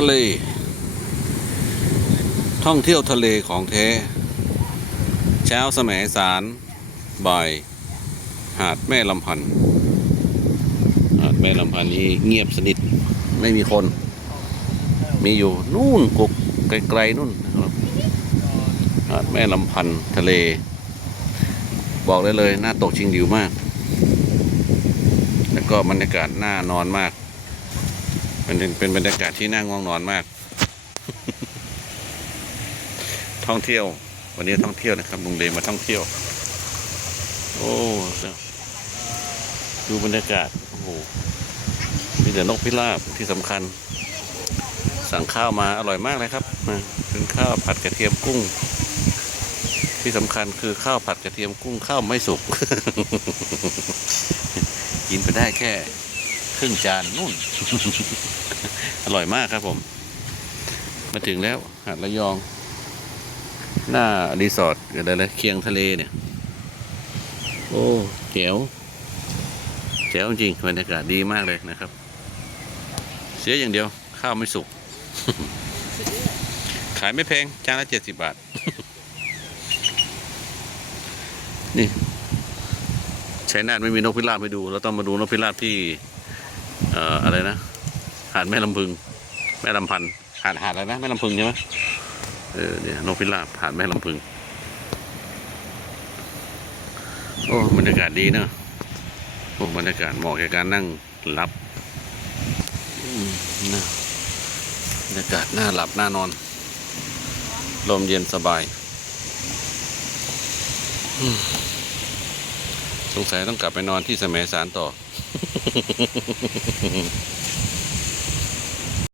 ทะเล ท่องเที่ยวทะเลของแท้ เช้าแสมสาร บ่าย หาดแม่ลำพันธ์หาดแม่ลำพันธ์นี้เงียบสนิท ไม่มีคน มีอยู่นู่นกกไกลๆนู่นนะครับหาดแม่ลำพันธ์ทะเล บอกได้เลยน้าตกชิงดิวมาก แล้วก็บรรยากาศน่านอนมาก เป็นเป็นบรรยากาศที่น่าง่วงนอนมาก ท่องเที่ยว วันนี้ท่องเที่ยวนะครับลุงเดมาท่องเที่ยว โอ้ดูบรรยากาศโอ้โหมีแต่นกพิราบที่สำคัญ สั่งข้าวมาอร่อยมากเลยครับนะเป็นข้าวผัดกระเทียมกุ้ง ที่สำคัญคือข้าวผัดกระเทียมกุ้งข้าวไม่สุก กินไปได้แค่ ครึ่งจานนู่น อร่อยมากครับผม มาถึงแล้วหาดระยอง หน้ารีสอร์ทอะไรเลยเคียงทะเลเนี่ย โอ้เจ๋วเจ๋วจริงบรรยากาศดีมากเลยนะครับ เสียอย่างเดียวข้าวไม่สุก ขายไม่แพงจานละเจ็ดสิบบาท นี่ชัยนาทไม่มีนกพิราบให้ดู เราต้องมาดูนกพิราบที่ เอ่ออะไรนะ หาดแม่ลำพึง แม่ลำพันธ์หาดหาดอะไรนะแม่ลำพึงใช่ไหมเออเนี่ยนกพิราบหาดแม่ลำพึง โอ้บรรยากาศดีเนอะโอ้บรรยากาศเหมาะแก่การนั่งหลับนะบรรยากาศน่าหลับน่านอน ลมเย็นสบาย อืม สงสัยต้องกลับไปนอนที่แสมสารต่อ